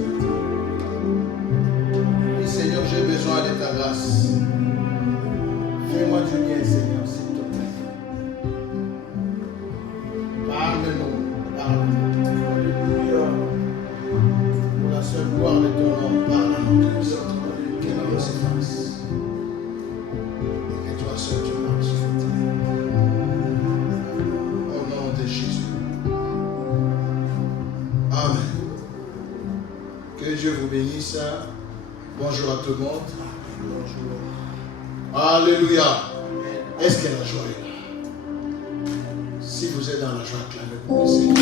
matin. Oui, Seigneur, j'ai besoin de ta grâce. Fais-moi du bien, Seigneur, s'il te plaît. Parle-nous, parle-nous. Alléluia. Pour la seule gloire de ton nom, parle à nos cœurs, Seigneur. Que l'homme s'efface. Et que toi seul tu marches sur la terre. Au nom de Jésus. Amen. Que Dieu vous bénisse. Bonjour à tout le monde. Bonjour. Alléluia. Est-ce que la joie est là? Si vous êtes dans la joie, acclamez pour le Seigneur.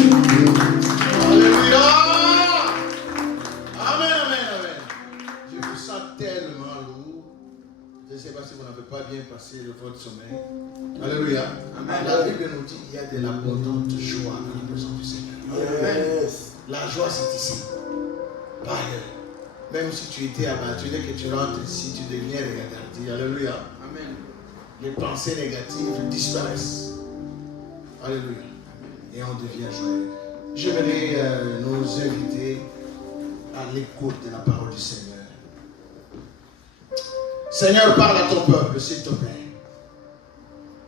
Alléluia. Amen, amen, amen. Je vous sens tellement lourd. Je ne sais pas si vous n'avez pas bien passé votre sommeil. Alléluia. Amen. La Bible nous dit qu'il y a de l'abondante joie dans la présence du Seigneur. Amen. La joie, c'est ici. Pas ailleurs. Même si tu étais abattu, dès que tu rentres ici, tu deviens regardé. Alléluia. Amen. Les pensées négatives disparaissent. Alléluia. Et on devient joyeux. J'aimerais nous inviter à l'écoute de la parole du Seigneur. Seigneur, parle à ton peuple, s'il te plaît.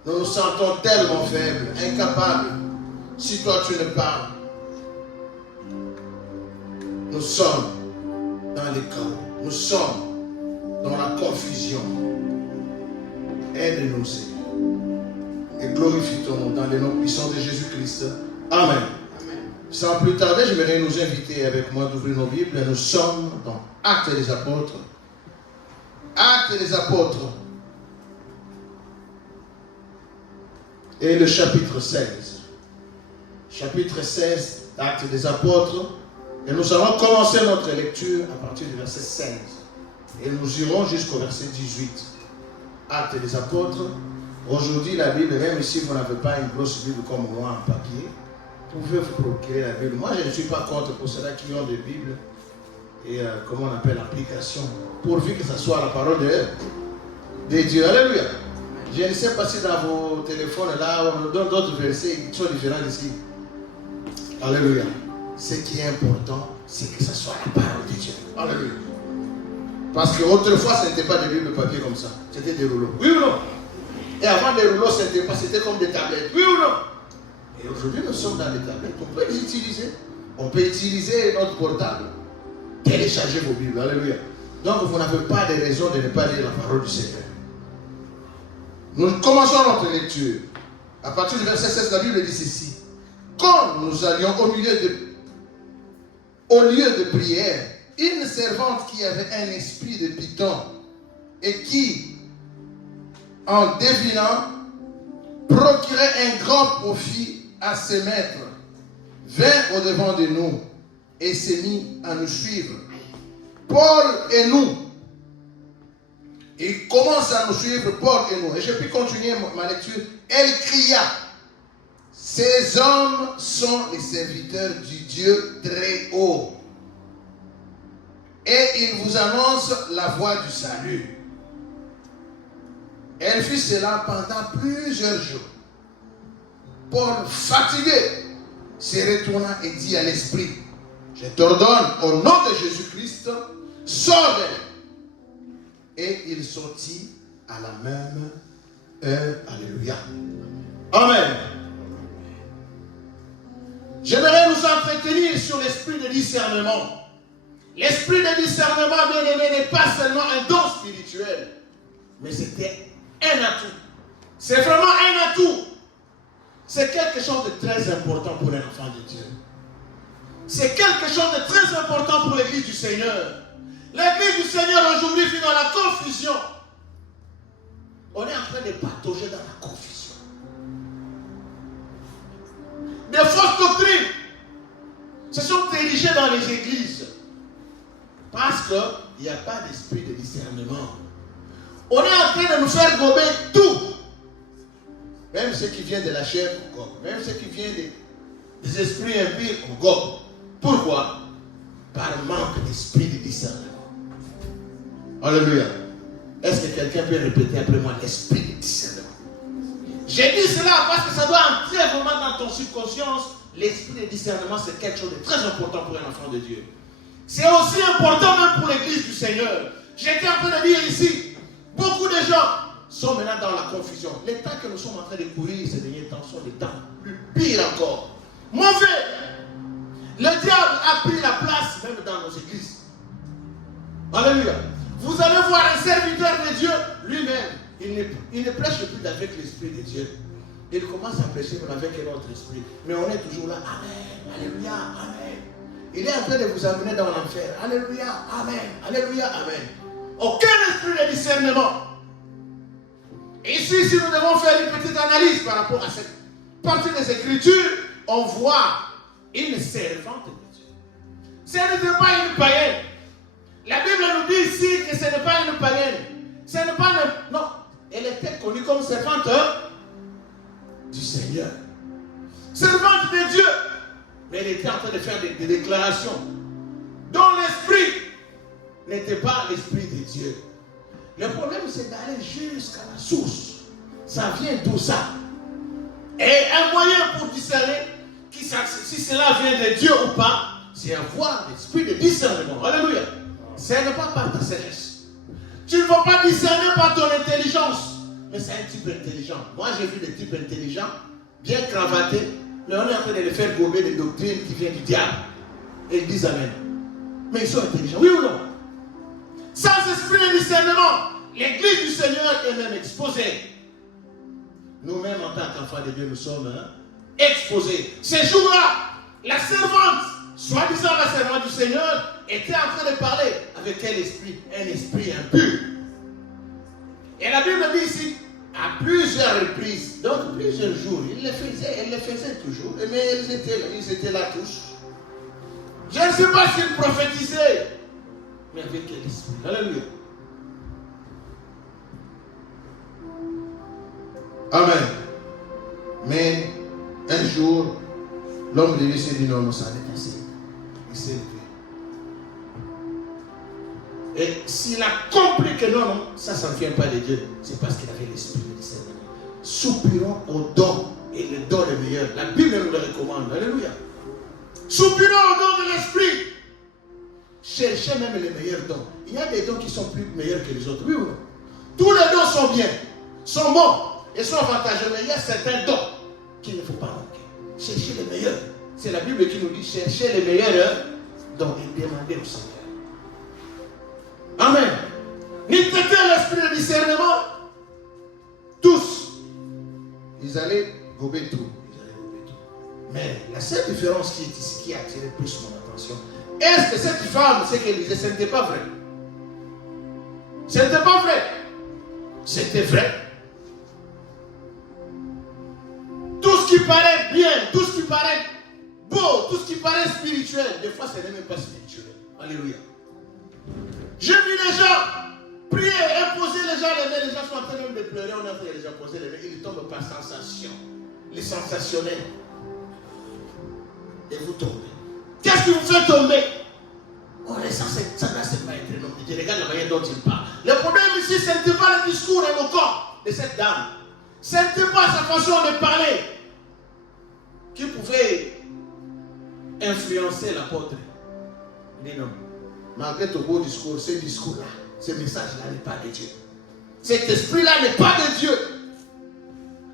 Nous nous sentons tellement faibles, incapables. Si toi tu ne parles, nous sommes dans les chaos. Nous sommes dans la confusion. Aide-nous, Seigneur. Et glorifie ton nom dans les noms puissants de Jésus-Christ. Amen. Amen. Sans plus tarder, j'aimerais nous inviter avec moi d'ouvrir nos Bibles. Nous sommes dans Actes des Apôtres. Actes des Apôtres. Et le chapitre 16. Chapitre 16 d'Actes des Apôtres. Et nous allons commencer notre lecture à partir du verset 16. Et nous irons jusqu'au verset 18. Actes des Apôtres. Aujourd'hui, la Bible, même si vous n'avez pas une grosse Bible comme moi en papier, vous pouvez vous procurer la Bible. Moi, je ne suis pas contre pour ceux qui ont des Bibles et comment on appelle l'application, pourvu que ce soit la parole de Dieu. Alléluia. Je ne sais pas si dans vos téléphones là, on nous donne d'autres versets qui sont différents d'ici. Alléluia. Ce qui est important, c'est que ce soit la parole de Dieu. Alléluia. Parce qu'autrefois, ce n'était pas des Bibles de papier comme ça. C'était des rouleaux. Oui ou non? Et avant les rouleaux, c'était comme des tablettes. Oui ou non? Et aujourd'hui, nous sommes dans les tablettes. On peut les utiliser. On peut utiliser notre portable. Télécharger vos Bibles. Alléluia. Donc, vous n'avez pas de raison de ne pas lire la parole du Seigneur. Nous commençons notre lecture. À partir du verset 16, la Bible dit ceci. Quand nous allions au lieu de prière, une servante qui avait un esprit de python et qui, en devinant, procurait un grand profit à ses maîtres, vint au-devant de nous et s'est mis à nous suivre. Paul et nous. Il commence à nous suivre, Paul et nous. Et je peux continuer ma lecture. Elle cria. Ces hommes sont les serviteurs du Dieu très haut. Et ils vous annoncent la voie du salut. Elle fit cela pendant plusieurs jours. Paul, fatigué, se retourna et dit à l'esprit, je t'ordonne au nom de Jésus-Christ, sauve-les. Et il sortit à la même heure. Alléluia. Amen. J'aimerais nous entretenir sur l'esprit de discernement. L'esprit de discernement, bien aimé, n'est pas seulement un don spirituel, mais c'était un atout. C'est vraiment un atout. C'est quelque chose de très important pour un enfant de Dieu. C'est quelque chose de très important pour l'église du Seigneur. L'église du Seigneur aujourd'hui vit dans la confusion. On est en train de patauger dans la confusion. Des fausses doctrines se sont érigées dans les églises. Parce qu'il n'y a pas d'esprit de discernement. On est en train de nous faire gober tout. Même ce qui vient de la chair, on gobe. Même ce qui vient des esprits impies, on gobe. Pourquoi? Par manque d'esprit de discernement. Alléluia. Est-ce que quelqu'un peut répéter après moi l'esprit de discernement? J'ai dit cela parce que ça doit entrer vraiment dans ton subconscience. L'esprit de discernement, c'est quelque chose de très important pour un enfant de Dieu. C'est aussi important même pour l'église du Seigneur. J'étais en train de dire ici, beaucoup de gens sont maintenant dans la confusion. Les temps que nous sommes en train de courir ces derniers temps sont des temps plus pires encore. Mauvais. Le diable a pris la place même dans nos églises. Alléluia. Vous allez voir un serviteur de Dieu lui-même. Il ne prêche plus avec l'Esprit de Dieu. Il commence à prêcher avec un autre esprit. Mais on est toujours là. Amen. Alléluia. Amen. Il est en train de vous amener dans l'enfer. Alléluia. Amen. Alléluia. Amen. Aucun esprit de discernement. Ici, si nous devons faire une petite analyse par rapport à cette partie des Écritures, on voit une servante de Dieu. Ce n'est pas une païenne. La Bible nous dit ici que ce n'est pas une païenne. Ce n'est pas une... Non, elle était connue comme servante du Seigneur. Servante de Dieu. Mais elle était en train de faire des déclarations dont l'esprit n'était pas l'esprit de Dieu. Le problème, c'est d'aller jusqu'à la source. Ça vient d'où ça? Et un moyen pour discerner si cela vient de Dieu ou pas, c'est avoir l'esprit de discernement. Alléluia. Ce n'est pas par ta sagesse. Tu ne vas pas discerner par ton intelligence. Mais c'est un type intelligent. Moi, j'ai vu des types intelligents, bien cravatés, mais on est en train de les faire gober des doctrines qui viennent du diable. Et ils disent Amen. Mais ils sont intelligents. Oui ou non? Sans esprit de discernement, l'église du Seigneur est même exposée. Nous-mêmes, en tant qu'enfants de Dieu, nous sommes exposés. Ces jours-là, la servante, soi-disant la servante du Seigneur, était en train de parler avec quel esprit? Un esprit impur. Et la Bible dit ici, à plusieurs reprises, donc plusieurs jours, elle le faisait toujours, mais ils étaient là tous. Je ne sais pas s'ils prophétisaient, mais avec quel esprit? Alléluia. Amen. Mais un jour, l'homme de Dieu s'est dit non, ça n'est pas assez. Il s'est levé. Et s'il a compris que non, ça ne vient pas de Dieu, c'est parce qu'il avait l'esprit de discernement. Soupirons au don, et le don est meilleur. La Bible nous le recommande. Alléluia. Soupirons au don de l'esprit. Cherchez même les meilleurs dons. Il y a des dons qui sont plus meilleurs que les autres. Oui ou non? Tous les dons sont bien, sont bons et sont avantageux, mais il y a certains dons qu'il ne faut pas manquer. Cherchez les meilleurs. C'est la Bible qui nous dit cherchez les meilleurs dons et demandez au Seigneur. Amen. Ni traiter l'esprit de discernement, tous, ils allaient gober tout. Mais la seule différence qui est ici, qui a attiré plus mon attention, est-ce que cette femme, ce qu'elle disait, ce n'était pas vrai? Ce n'était pas vrai. C'était vrai. Tout ce qui paraît bien, tout ce qui paraît beau, tout ce qui paraît spirituel, des fois, ce n'est même pas spirituel. Alléluia. J'ai vu les gens prier, imposer les gens les mains, les gens sont en train même de pleurer, on a fait les gens poser les mains, ils tombent par sensation. Les sensationnels. Et vous tombez. Qu'est-ce qui vous fait tomber? Oh, ça ne doit pas être un homme de Dieu. Regarde la manière dont il parle. Le problème ici, ce n'était pas le discours éloquent de cette dame. Ce n'était pas sa façon de parler qui pouvait influencer l'apôtre. Il dit non. Malgré ton beau discours, ce discours-là, ce message-là n'est pas de Dieu. Cet esprit-là n'est pas de Dieu.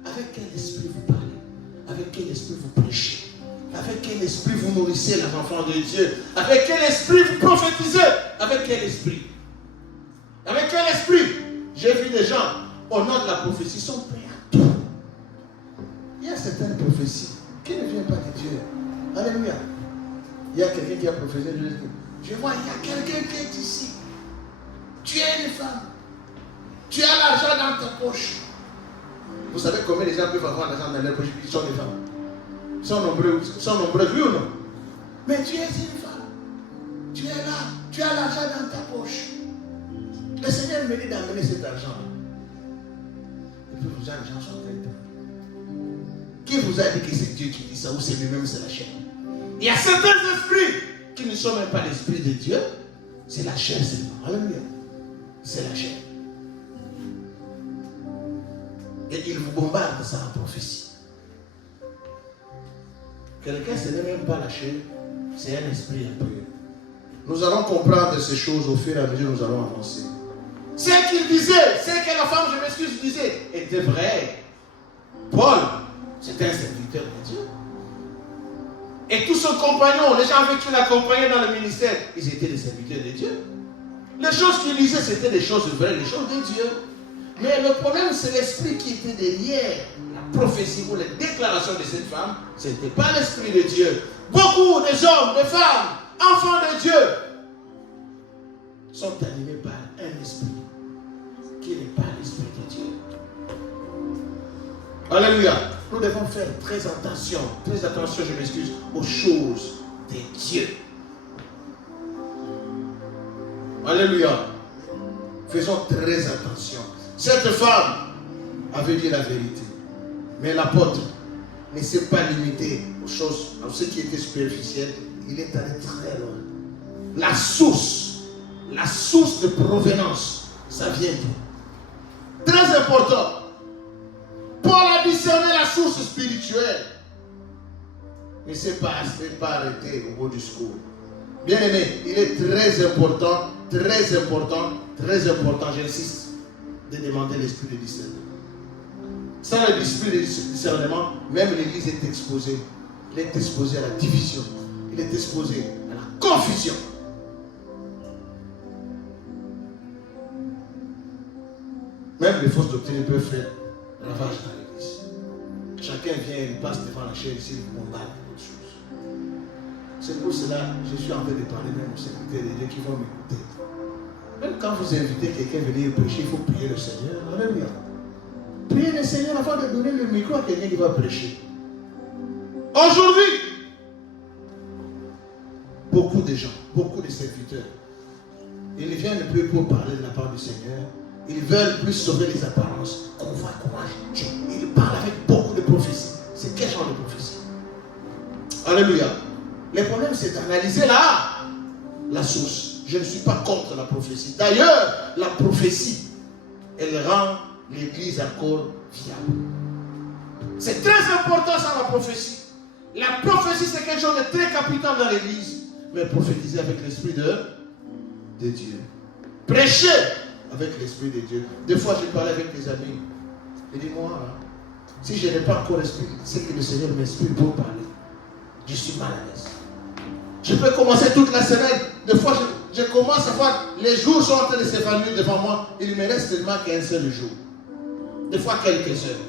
Avec quel esprit vous parlez? Avec quel esprit vous prêchez? Avec quel esprit vous nourrissez les enfants de Dieu? Avec quel esprit vous prophétisez? Avec quel esprit? Avec quel esprit? J'ai vu des gens, au nom de la prophétie, sont prêts à tout. Il y a certaines prophéties qui ne viennent pas de Dieu. Alléluia. Il y a quelqu'un qui a prophétisé. Je vois, il y a quelqu'un qui est ici. Tu es une femme. Tu as l'argent dans ta poche. Vous savez combien les gens peuvent avoir l'argent dans leur poche? Ils sont des femmes. Ils sont nombreux, oui ou non? Mais tu es une femme. Tu es là. Tu as l'argent dans ta poche. Le Seigneur me dit d'amener cet argent. Et puis les gens sont traitants. Qui vous a dit que c'est Dieu qui dit ça ou c'est lui-même, c'est la chair? Il y a certains esprits qui ne sont même pas l'esprit de Dieu. C'est la chair seulement. Alléluia. C'est la chair. Et il vous bombarde ça en prophétie. Quelqu'un, ce n'est même pas la chair, c'est un esprit impur. Nous allons comprendre ces choses au fur et à mesure que nous allons avancer. Ce qu'il disait, ce que la femme, je m'excuse, disait, était vrai. Paul, c'était un serviteur de Dieu. Et tous ses compagnons, les gens avec qui il accompagnait dans le ministère, ils étaient des serviteurs de Dieu. Les choses qu'il disait, c'était des choses vraies, des choses de Dieu. Mais le problème, c'est l'esprit qui était derrière la prophétie ou les déclarations de cette femme. Ce n'était pas l'esprit de Dieu. Beaucoup des hommes, des femmes, enfants de Dieu, sont animés par un esprit qui n'est pas l'esprit de Dieu. Alléluia. Nous devons faire très attention, je m'excuse, aux choses de Dieu. Alléluia. Faisons très attention. Cette femme avait dit la vérité. Mais l'apôtre ne s'est pas limité aux choses, à ce qui était superficiel. Il est allé très loin. La source de provenance, ça vient d'où? Très important. Paul a discerné la source spirituelle. Il ne s'est pas arrêté au bout du discours. Bien aimé, il est très important, j'insiste, de demander l'esprit de discernement. Sans l'esprit de discernement, même l'église est exposée. Il est exposé à la division. Il est exposé à la confusion. Même les fausses doctrines peuvent faire ravage dans l'église. Chacun vient, il passe devant la chaise ici, il bombarde autre chose. C'est pour cela que je suis en train de parler même aux serviteurs de Dieu qui vont m'écouter. Même quand vous invitez quelqu'un à venir prêcher, il faut prier le Seigneur. Alléluia. Priez le Seigneur avant de donner le micro à quelqu'un qui va prêcher. Aujourd'hui, beaucoup de gens, beaucoup de serviteurs, ils ne viennent plus pour parler de la part du Seigneur. Ils veulent plus sauver les apparences. On voit comment ils parlent avec beaucoup de prophéties. C'est quel genre de prophétie? Alléluia. Le problème, c'est d'analyser la source. Je ne suis pas contre la prophétie. D'ailleurs, la prophétie, elle rend l'église encore viable. C'est très important ça, la prophétie. La prophétie, c'est quelque chose de très capital dans l'église. Mais prophétiser avec l'esprit de Dieu. Prêcher avec l'esprit de Dieu. Des fois, je parlais avec des amis. Je dis, moi, si je n'ai pas encore l'esprit, c'est que le Seigneur m'inspire pour parler. Je suis mal à l'aise. Je peux commencer toute la semaine. Des fois, je commence à voir, les jours sont en train de s'évanouir devant moi. Il me reste seulement qu'un seul jour. Des fois, quelques heures.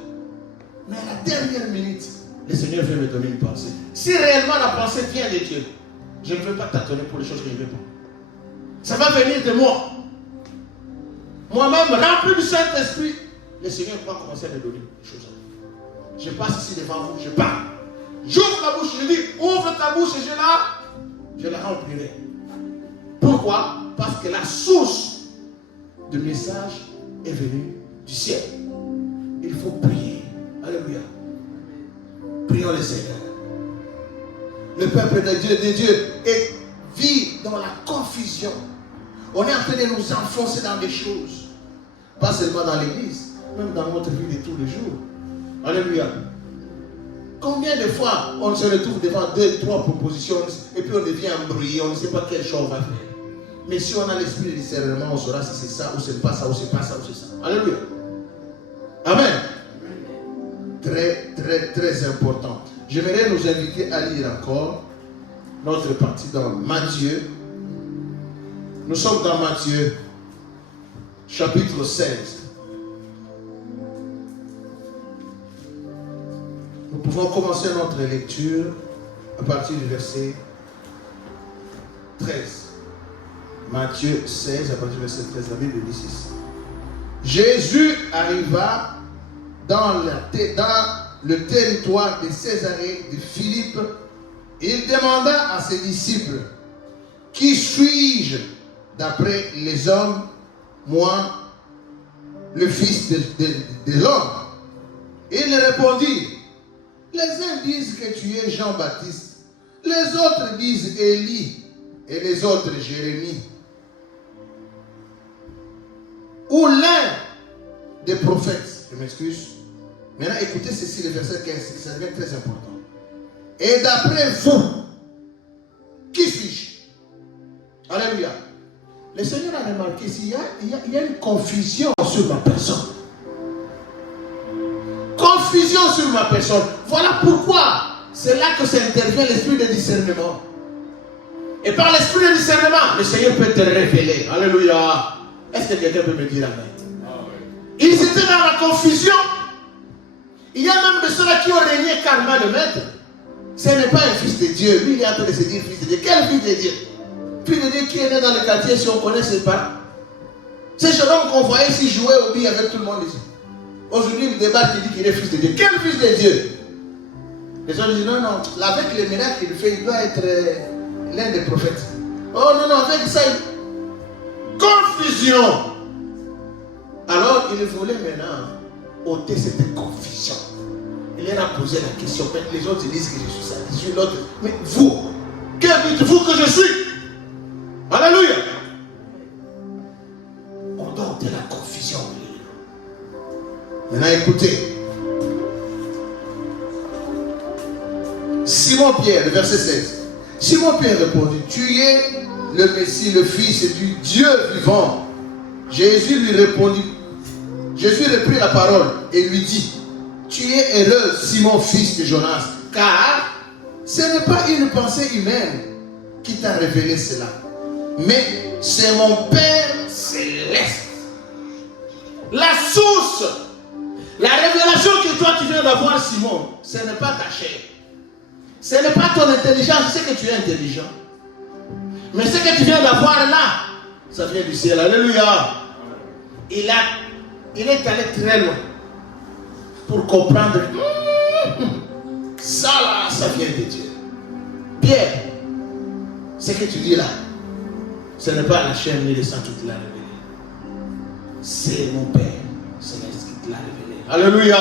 Mais à la dernière minute, le Seigneur veut me donner une pensée. Si réellement la pensée vient de Dieu, je ne veux pas t'attendre pour les choses que je ne veux pas. Ça va venir de moi. Moi-même, rempli du Saint-Esprit, le Seigneur va commencer à me donner des choses. Je passe ici devant vous, je parle. J'ouvre la bouche, je dis, ouvre ta bouche et je la remplirai. Pourquoi? Parce que la source du message est venue du ciel. Il faut prier. Alléluia. Prions le Seigneur. Le peuple de Dieu vit dans la confusion. On est en train de nous enfoncer dans des choses. Pas seulement dans l'église, même dans notre vie de tous les jours. Alléluia. Combien de fois on se retrouve devant 2, 3 propositions et puis on devient embrouillé, on ne sait pas quel choix on va faire. Mais si on a l'esprit de discernement, on saura si c'est ça ou c'est pas ça ou c'est pas ça ou c'est ça. Alléluia. Amen. Très important. J'aimerais nous inviter à lire encore notre partie dans Matthieu. Nous sommes dans Matthieu, chapitre 16. Nous pouvons commencer notre lecture à partir du verset 13. Matthieu 16, à partir du verset 13, la Bible dit ceci. Jésus arriva dans le territoire de Césarée de Philippe. Il demanda à ses disciples, qui suis-je d'après les hommes, moi, le Fils de l'homme? Ils répondirent, les uns disent que tu es Jean-Baptiste, les autres disent Élie, et les autres Jérémie, ou l'un des prophètes. Je m'excuse. Maintenant, écoutez ceci, le verset 15, ça devient très important. Et d'après vous, qui suis-je? le Seigneur a remarqué s'il y a une confusion sur ma personne. Confusion sur ma personne. Voilà pourquoi c'est là que s'intervient l'esprit de discernement. Et par l'esprit de discernement, le Seigneur peut te révéler. Alléluia. Est-ce que quelqu'un peut me dire amen? Ils étaient dans la confusion. Il y a même de ceux-là qui ont régné carrément le maître. Ce n'est pas un fils de Dieu. Lui, il est en train de se dire fils de Dieu. Quel fils de Dieu? Fils de Dieu qui est né dans le quartier, si on connaît ses parents. C'est ce homme qu'on voyait ici jouer au billes avec tout le monde ici. Aujourd'hui, il débarque et dit qu'il est fils de Dieu. Quel fils de Dieu? Les gens disent non, non, avec les miracles qu'il fait, il doit être l'un des prophètes. Oh non, non, avec ça, confusion. Alors, il voulait maintenant ôter cette confusion. Il leur a posé la question. Les autres disent que je suis ça, je suis l'autre. Mais vous, que dites-vous que je suis? Alléluia. On doit ôter la confusion. Maintenant, écoutez. Simon-Pierre, verset 16. Simon-Pierre répondit, tu es le Messie, le Fils du Dieu vivant. Jésus lui répondit, Jésus reprit la parole et lui dit, tu es heureux, Simon, fils de Jonas, car ce n'est pas une pensée humaine qui t'a révélé cela, mais c'est mon Père céleste. La source, la révélation que toi tu viens d'avoir, Simon, ce n'est pas ta chair. Ce n'est pas ton intelligence, je sais que tu es intelligent. Mais ce que tu viens d'avoir là, ça vient du ciel. Alléluia. Il est allé très loin pour comprendre. Ça là, ça vient de Dieu. Pierre, ce que tu dis là, ce n'est pas la chair ni le sang qui te l'a révélé. C'est mon Père céleste qui te l'a révélé. Alléluia.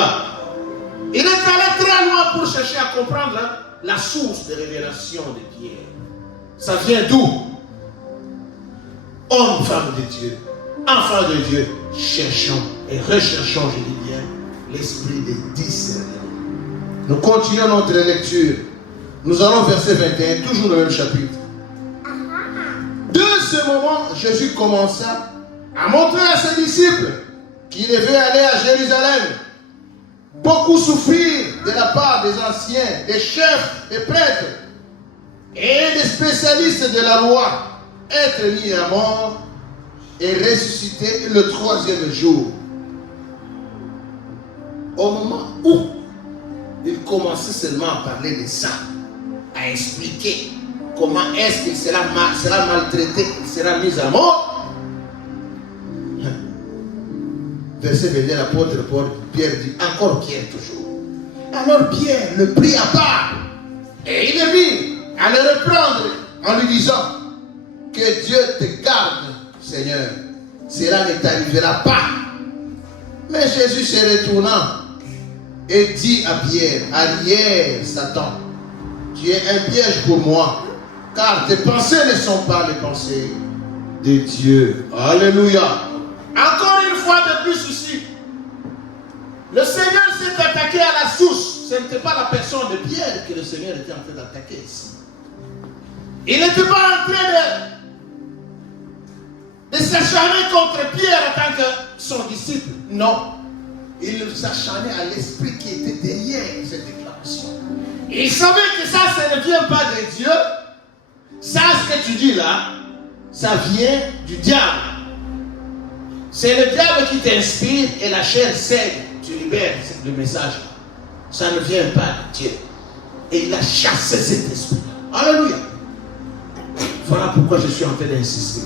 Il est allé très loin pour chercher à comprendre la source de révélation de Pierre. Ça vient d'où? Homme, femme de Dieu, enfant de Dieu, cherchons et recherchons, je dis bien, l'esprit de discernement. Nous continuons notre lecture. Nous allons verset 21, toujours le même chapitre. De ce moment, Jésus commença à montrer à ses disciples qu'il devait aller à Jérusalem, beaucoup souffrir de la part des anciens, des chefs, des prêtres et des spécialistes de la loi, être mis à mort et ressusciter le 3e jour. Au moment où il commençait seulement à parler de ça, à expliquer comment est-ce qu'il sera maltraité, il sera mis à mort. Verset 21, l'apôtre Pierre dit, encore Pierre toujours. Alors Pierre le prit à part et il est mis à le reprendre en lui disant, que Dieu te garde, Seigneur, cela ne t'arrivera pas. Mais Jésus se retournant et dit à Pierre, arrière Satan, tu es un piège pour moi, car tes pensées ne sont pas les pensées de Dieu. Alléluia. Encore une fois de plus ici, le Seigneur s'est attaqué à la source. Ce n'était pas la personne de Pierre que le Seigneur était en train d'attaquer ici. Il n'était pas en train de s'acharner contre Pierre en tant que son disciple. Non. Il s'acharnait à l'esprit qui était derrière cette déclaration. Il savait que ça ne vient pas de Dieu. Ça, ce que tu dis là, ça vient du diable. C'est le diable qui t'inspire et la chair cède. Tu libères le message. Ça ne vient pas de Dieu. Et il a chassé cet esprit. Alléluia. Voilà pourquoi je suis en train d'insister.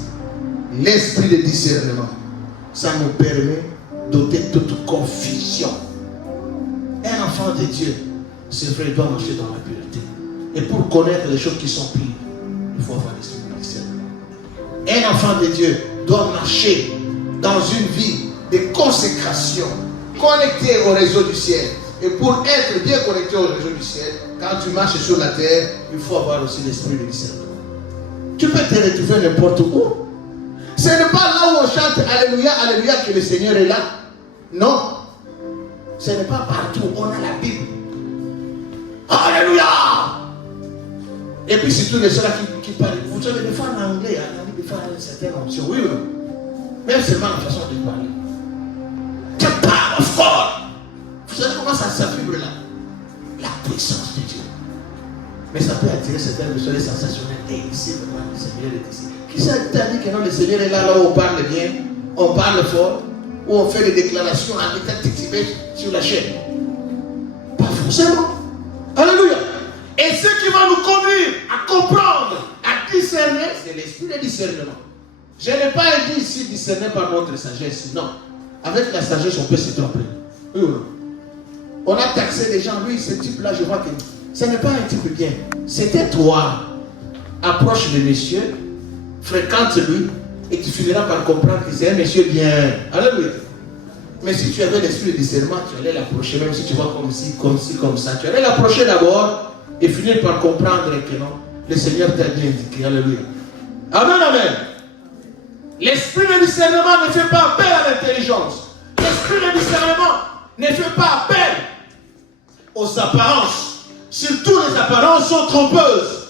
L'esprit de discernement, ça nous permet d'ôter toute confusion. Un enfant de Dieu, c'est vrai, il doit marcher dans la pureté. Et pour connaître les choses qui sont pires, il faut avoir l'esprit de discernement. Un enfant de Dieu doit marcher dans une vie de consécration, connecté au réseau du ciel. Et pour être bien connecté au réseau du ciel, quand tu marches sur la terre, il faut avoir aussi l'esprit de discernement. Tu peux te retrouver n'importe où. Ce n'est pas là où on chante Alléluia, Alléluia que le Seigneur est là. Non. Ce n'est pas partout. On a la Bible. Alléluia. Et puis c'est tous les gens qui parlent. Vous savez, des fois en anglais, des fois une certaine option. Oui ou non? Même seulement la façon de parler. The power of God. Vous savez comment ça vibre là? La puissance de Dieu. Mais ça peut attirer certaines personnes sensationnelles. Et ici, vraiment, le Seigneur est ici. Qui t'a dit que non, le Seigneur est là, là où on parle bien, on parle fort, où on fait des déclarations en état d'activité sur la chaîne? Pas forcément. Alléluia. Et ce qui va nous conduire à comprendre, à discerner, c'est l'esprit de discernement. Je n'ai pas dit ici discerner par notre sagesse. Non. Avec la sagesse, on peut se tromper. Oui ou non? On a taxé des gens. Lui, ce type-là, je vois que ce n'est pas un type bien. C'était toi. Approche le monsieur, fréquente-lui, et tu finiras par comprendre que c'est un monsieur bien. Alléluia. Mais si tu avais l'esprit de discernement, tu allais l'approcher, même si tu vois comme ci, comme ça. Tu allais l'approcher d'abord et finir par comprendre que non, le Seigneur t'a bien indiqué. Alléluia. Amen, amen. L'esprit de discernement ne fait pas appel à l'intelligence. L'esprit de discernement ne fait pas appel aux apparences. Surtout les apparences sont trompeuses.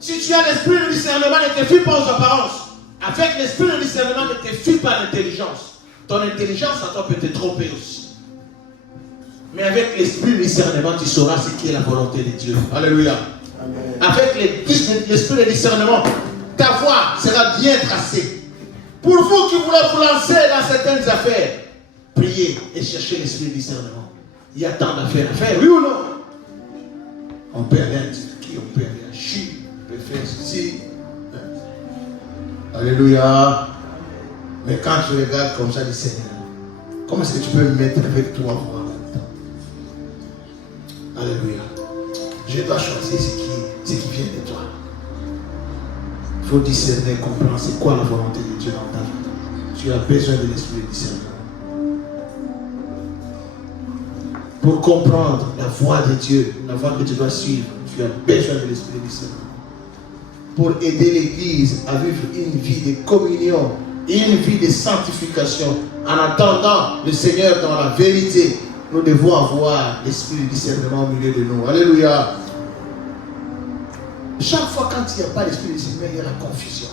Si tu as l'esprit de discernement, ne te fie pas aux apparences. Avec l'esprit de discernement, ne te fie pas à l'intelligence. Ton intelligence à toi peut te tromper aussi. Mais avec l'esprit de discernement, tu sauras ce qui est la volonté de Dieu. Alléluia. Amen. Avec l'esprit de discernement, ta voie sera bien tracée. Pour vous qui voulez vous lancer dans certaines affaires, priez et cherchez l'esprit de discernement. Il y a tant d'affaires à faire, oui ou non? On peut aller en Turquie, on peut aller en Chine, on peut faire ceci. Alléluia. Mais quand tu regardes comme ça le Seigneur, comment est-ce que tu peux me mettre avec toi en même temps? Alléluia. Je dois choisir ce qui vient de toi. Il faut discerner, comprendre c'est quoi la volonté de Dieu dans ta vie. Tu as besoin de l'esprit de discernement. Pour comprendre la voie de Dieu, la voie que tu dois suivre, tu as besoin de l'esprit de discernement. Pour aider l'Église à vivre une vie de communion, une vie de sanctification, en attendant le Seigneur dans la vérité, nous devons avoir l'esprit de discernement au milieu de nous. Alléluia. Chaque fois quand il n'y a pas l'esprit de discernement, il y a la confusion.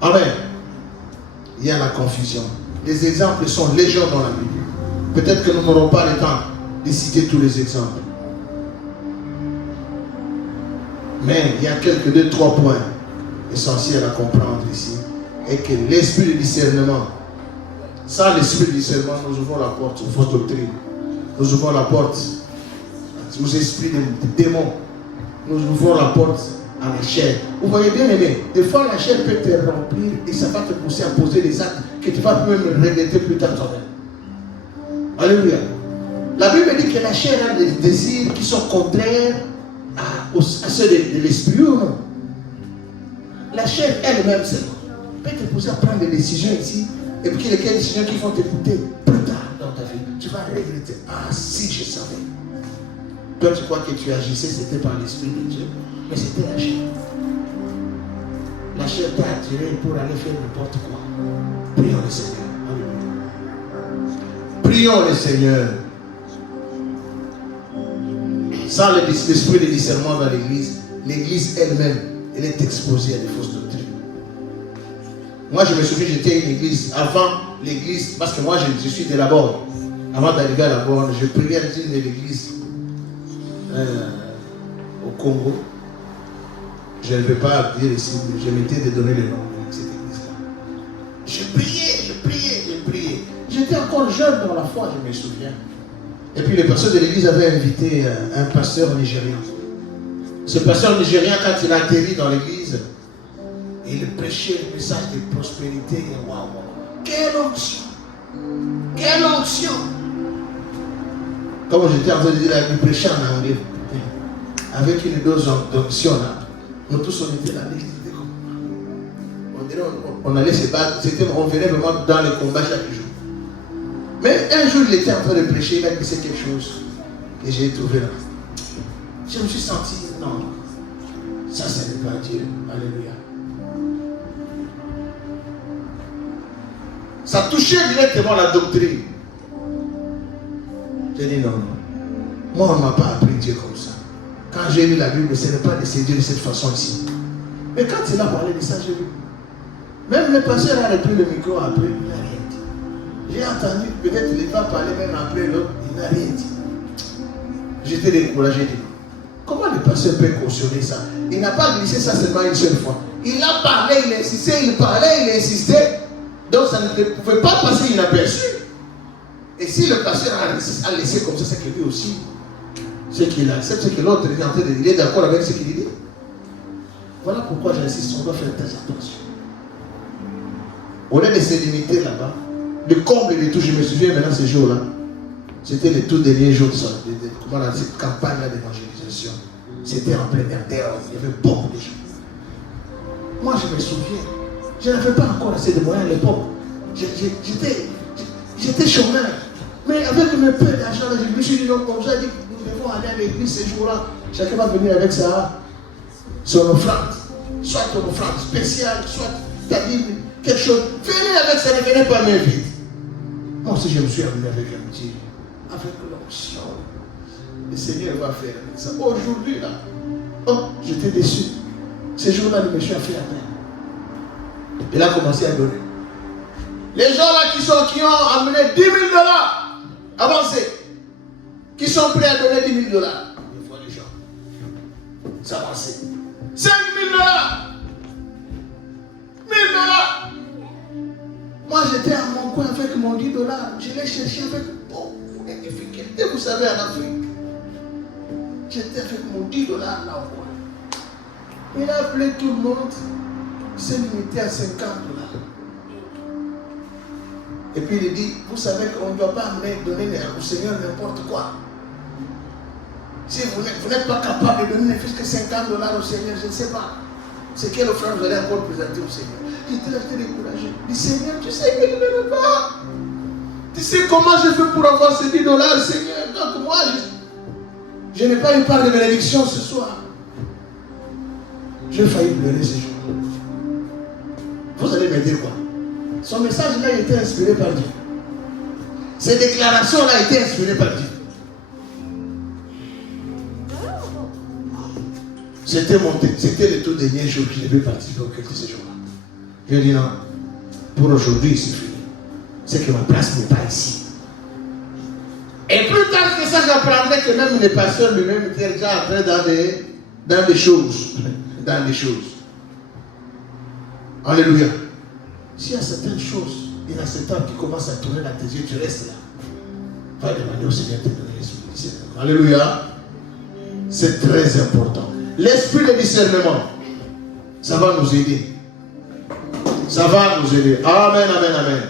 Amen. Il y a la confusion. Les exemples sont légion dans la Bible. Peut-être que nous n'aurons pas le temps de citer tous les exemples. Mais il y a quelques 2-3 points essentiels à comprendre ici. Et que l'esprit de discernement, sans l'esprit de discernement, nous ouvrons la porte aux fausses doctrines. Nous ouvrons la porte aux esprits de démons. Nous ouvrons la porte à la chair. Vous voyez bien aimé, des fois la chair peut te remplir et ça va te pousser à poser des actes que tu vas même regretter plus tard toi-même. Alléluia. La Bible dit que la chair a des désirs qui sont contraires à ceux de l'esprit. La chair elle-même peut te pousser à prendre des décisions ici. Et puis il y a des décisions qui vont te coûter plus tard dans ta vie. Tu vas regretter. Ah, si je savais. Toi, tu crois que tu agissais, c'était par l'esprit de Dieu. Mais c'était la chair. La chair t'a attiré pour aller faire n'importe quoi. Prions le Seigneur. Alléluia. Prions le Seigneur. Sans l'esprit de discernement dans l'église, l'église elle-même, elle est exposée à des fausses doctrines. Moi, je me souviens, j'étais à une église avant l'église, parce que moi, je suis de la Borne. Avant d'arriver à la Borne, je priais à une de l'église au Congo. Je ne vais pas dire ici, mais je m'étais de donner le nom de cette église-là. Je priais. J'étais encore jeune dans la foi, je me souviens. Et puis le pasteur de l'église avait invité un pasteur nigérien. Ce pasteur nigérien, quand il a atterri dans l'église, il prêchait le message de prospérité. Waouh! Quelle onction! Quelle onction! Comme j'étais en train de dire, il prêchait en anglais. Avec une dose d'onction là. Nous tous on était là. On allait se battre. On venait vraiment dans le combat chaque jour. Mais un jour, il était en train de prêcher, il a glissé quelque chose que j'ai trouvé là. Je me suis senti, non, ça n'est pas Dieu. Alléluia. Ça touchait directement la doctrine. J'ai dit non. Moi, on ne m'a pas appris Dieu comme ça. Quand j'ai lu la Bible, ce n'est pas de séduire de cette façon ici. Mais quand il a parlé de ça, j'ai vu. Même le pasteur a repris le micro après, il n'a rien dit. J'ai entendu, peut-être il va parler même après l'autre, il n'a rien dit. J'étais découragé. Comment le pasteur peut cautionner ça? Il n'a pas glissé ça seulement une seule fois. Il a parlé, il insistait, il parlait, il insistait. Donc ça ne pouvait pas passer inaperçu. Et si le pasteur a laissé comme ça, c'est que lui aussi, ce qu'il accepte, c'est que l'autre est en train de dire, il est d'accord avec ce qu'il dit. Voilà pourquoi j'insiste, on doit faire très attention. Au lieu de se limiter là-bas, le comble de tout, je me souviens maintenant ces jours-là, c'était les tout derniers jours de cette campagne d'évangélisation. C'était en pleine terre, il y avait beaucoup de gens. Moi je me souviens, je n'avais pas encore assez de moyens à l'époque. J'étais chômeur. Mais avec mes peu d'argent, je me suis dit non, comme ça, je dis nous devons aller à l'église ces jours-là. Chacun va venir avec son offrande. Soit une offrande spéciale, soit c'est-à-dire quelque chose. Venez avec ça, ne venez pas m'inviter. Moi aussi, je me suis amené avec un petit, avec l'onction. Le Seigneur va faire ça. Aujourd'hui, là, oh, j'étais déçu. Ces jours-là, le monsieur a fait appel. Il a commencé à donner. Les gens là qui ont amené 10 000 $, avancez, qui sont prêts à donner 10 000 $. Des fois les gens, ça avance. 5 000 $, 1 000 $. Moi j'étais à mon coin avec mon 10 $. Je l'ai cherché avec beaucoup d'efficacité, vous savez, en Afrique. J'étais avec mon 10 $ là au coin. Il a appelé tout le monde, il s'est limité à 50 $. Et puis il dit, vous savez qu'on ne doit pas donner au Seigneur n'importe quoi. Si vous n'êtes pas capable de donner ne fût que 50 $ au Seigneur, je ne sais pas. C'est quelle offrande vous allez encore présenter au Seigneur. J'étais découragé. Je dis, Seigneur, tu sais que je ne veux pas. Tu sais comment je fais pour avoir ces 10 $, Seigneur. Donc moi, je n'ai pas eu part de bénédiction ce soir. J'ai failli pleurer ce jour. Vous allez me dire quoi? Son message-là a été inspiré par Dieu. Ces déclarations-là ont été inspirées par Dieu. C'était le tout dernier jour que je devais participer au culte de ce jour-là. Je dis non, pour aujourd'hui, c'est fini. C'est que ma place n'est pas ici. Et plus tard que ça, j'apprendrai que même les pasteurs lui-même étaient déjà entrés dans des choses. Dans des choses. Alléluia. S'il y a certaines choses, il y a certains qui commencent à tourner dans tes yeux, tu restes là. Va demander au Seigneur de te donner l'esprit de discernement. Alléluia. C'est très important. L'esprit de discernement, ça va nous aider. Ça va nous aider. Amen, amen, amen.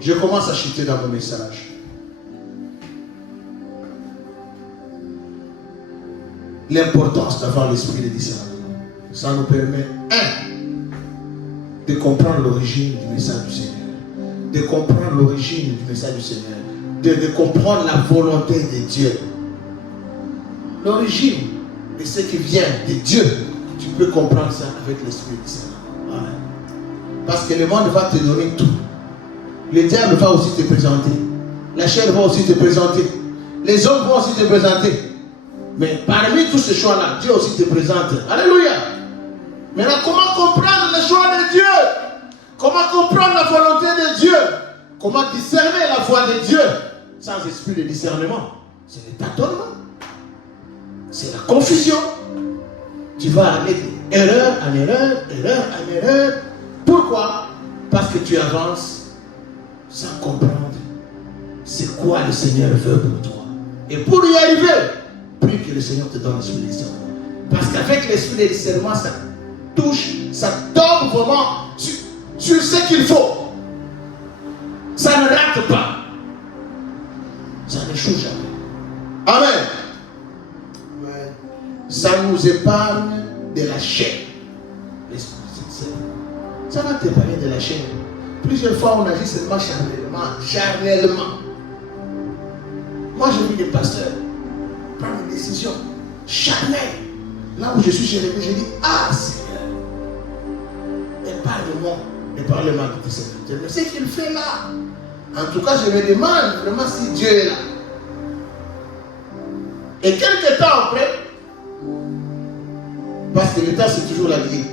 Je commence à chuter dans mon message. L'importance d'avoir l'esprit de discernement. Ça nous permet, de comprendre l'origine du message du Seigneur. De comprendre l'origine du message du Seigneur. De comprendre la volonté de Dieu. L'origine de ce qui vient de Dieu. Tu peux comprendre ça avec l'esprit du Seigneur. Amen. Parce que le monde va te donner tout. Le diable va aussi te présenter. La chair va aussi te présenter. Les hommes vont aussi te présenter. Mais parmi tous ces choix-là, Dieu aussi te présente. Alléluia. Maintenant, comment comprendre le choix de Dieu? Comment comprendre la volonté de Dieu? Comment discerner la voix de Dieu? Sans esprit de discernement, c'est le tâtonnement. C'est la confusion. Tu vas aller d'erreur en erreur, erreur en erreur. Pourquoi? Parce que tu avances sans comprendre c'est quoi le Seigneur veut pour toi. Et pour y arriver, prie que le Seigneur te donne l'esprit de discernement. Parce qu'avec l'esprit de discernement, ça touche, ça tombe vraiment sur ce qu'il faut. Ça ne rate pas. Ça n'échoue jamais. Amen. Ouais. Ça nous épargne de la chair. L'esprit de discernement. Ça va t'épargner de la chair. Plusieurs fois, on agit seulement charnellement. Moi, j'ai vu des pasteurs prendre une décision charnelle. Là où je suis chez les je dis, ah Seigneur, épargne-moi, épargne-moi de tes serviteurs. Mais ce qu'il fait là, en tout cas, je me demande vraiment si Dieu est là. Et quelques temps après, parce que le temps c'est toujours la vie.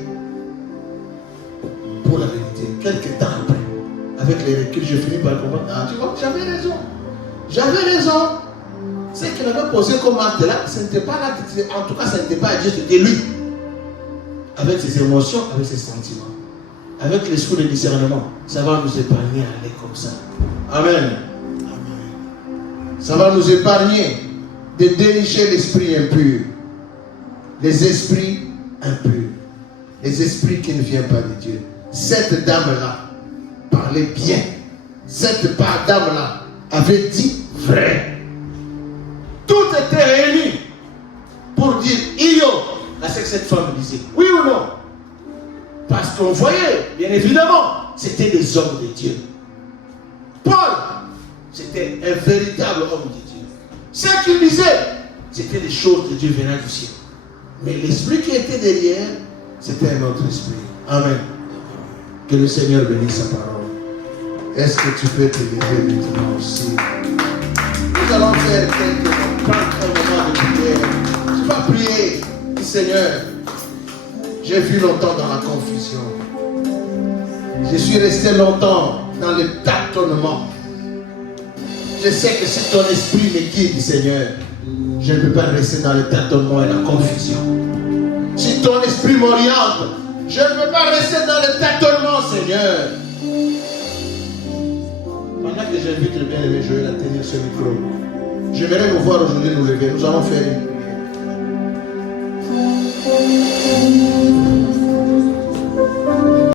Pour la vérité, quelques temps après, avec les reculs, je finis par comprendre. Ah, tu vois, j'avais raison. J'avais raison. Ce qu'il avait posé comme acte là, ce n'était pas l'acte, en tout cas, ce n'était pas Dieu, c'était lui. Avec ses émotions, avec ses sentiments, avec l'esprit de discernement, ça va nous épargner à aller comme ça. Amen. Amen. Ça va nous épargner de dénicher l'esprit impur, les esprits impurs, les esprits qui ne viennent pas de Dieu. Cette dame-là parlait bien. Cette dame-là avait dit vrai. Tout était réuni pour dire Iyo. Ce que cette femme disait, oui ou non? Parce qu'on voyait, bien évidemment, c'était des hommes de Dieu. Paul, c'était un véritable homme de Dieu. Ce qu'il disait, c'était des choses de Dieu venant du ciel. Mais l'esprit qui était derrière, c'était un autre esprit. Amen. Que le Seigneur bénisse sa parole. Est-ce que tu peux te lever maintenant aussi? Nous allons faire prendre un moment de prière. Tu vas prier. Seigneur, j'ai vu longtemps dans la confusion. Je suis resté longtemps dans le tâtonnement. Je sais que si ton esprit me guide, Seigneur, je ne peux pas rester dans le tâtonnement et la confusion. Si ton esprit m'oriente, je ne peux pas rester dans le tâtonnement, Seigneur. Pendant que j'invite le bien-aimé Joël à tenir ce micro, j'aimerais nous voir aujourd'hui nous lever. Nous allons faire une